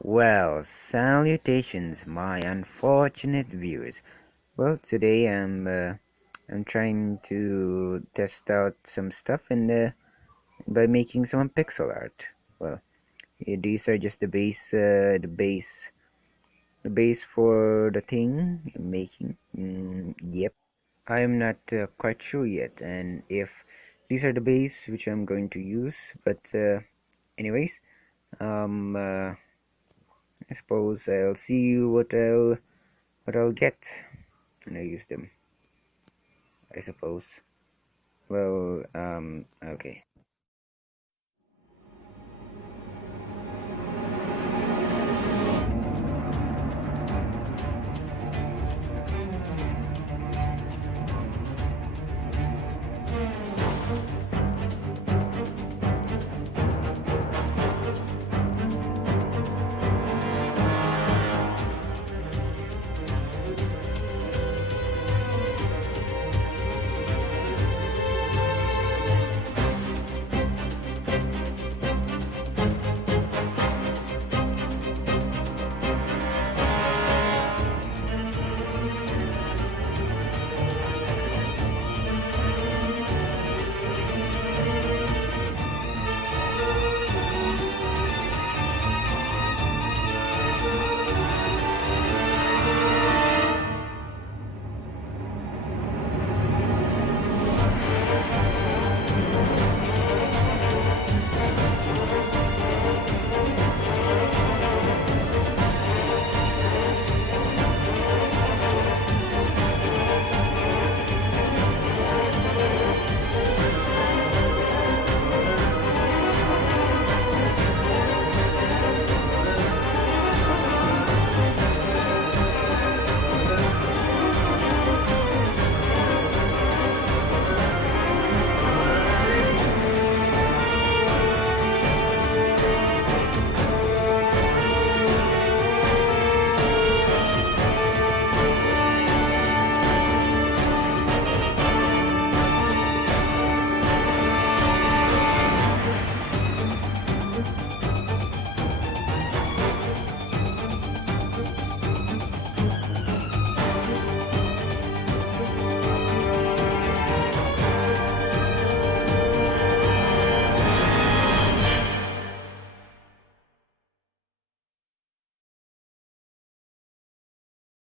Well, salutations, my unfortunate viewers. Well, today I'm trying to test out some stuff and by making some pixel art. Well, these are just the base for the thing I'm making. Yep, I'm not quite sure yet, and if these are the base which I'm going to use. But anyways, um. Uh, I suppose I'll see what I'll get when I use them. I suppose. Well, okay.